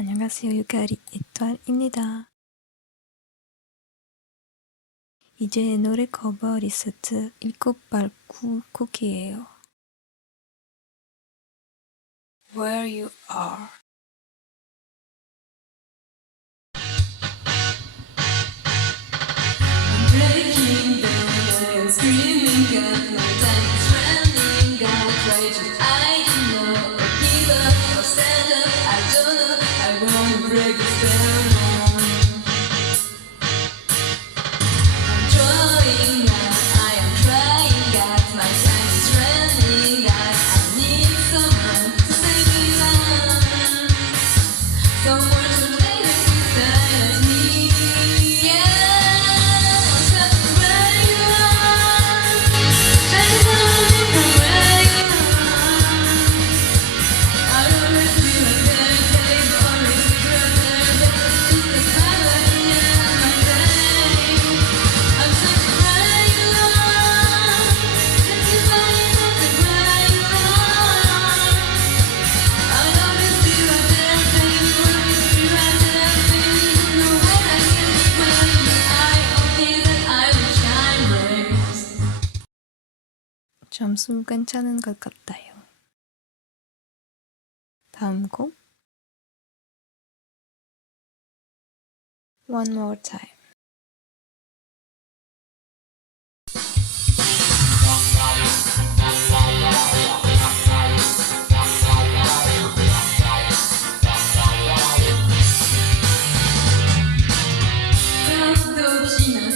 안녕하세요. 유가리 에뚜알입니다. 이제 노래 커버 리스트 789 곡이에요. Where You Are 언제인가. 점수 괜찮은 것 같아요. 다음 곡 One more time.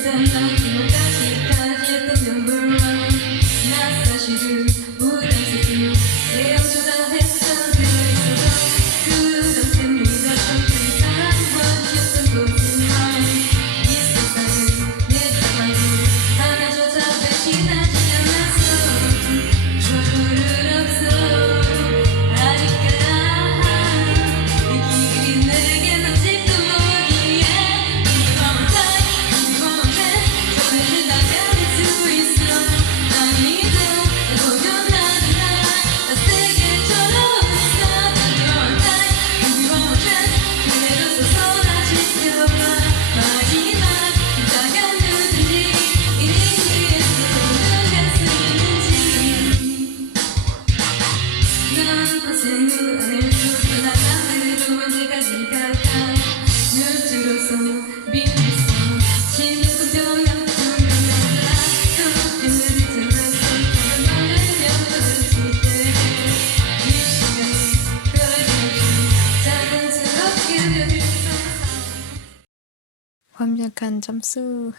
Thank you. 완벽한 점수.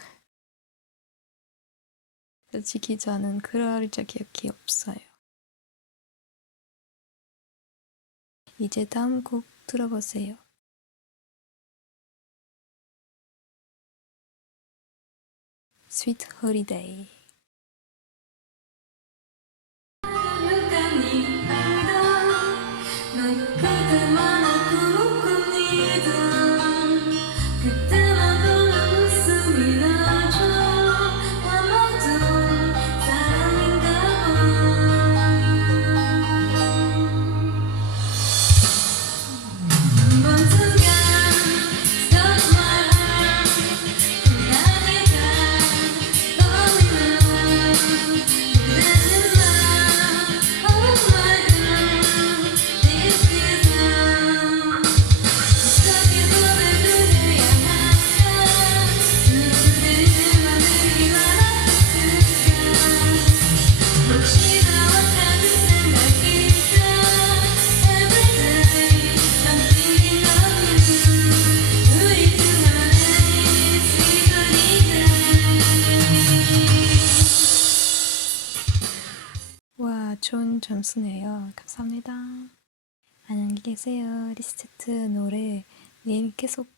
솔직히 저는 그럴 자격이 없어요. 이제 다음 곡 들어보세요. Sweet Holiday. 좋은 점수네요. 감사합니다. 안녕히 계세요. 리스트 노래 님 계속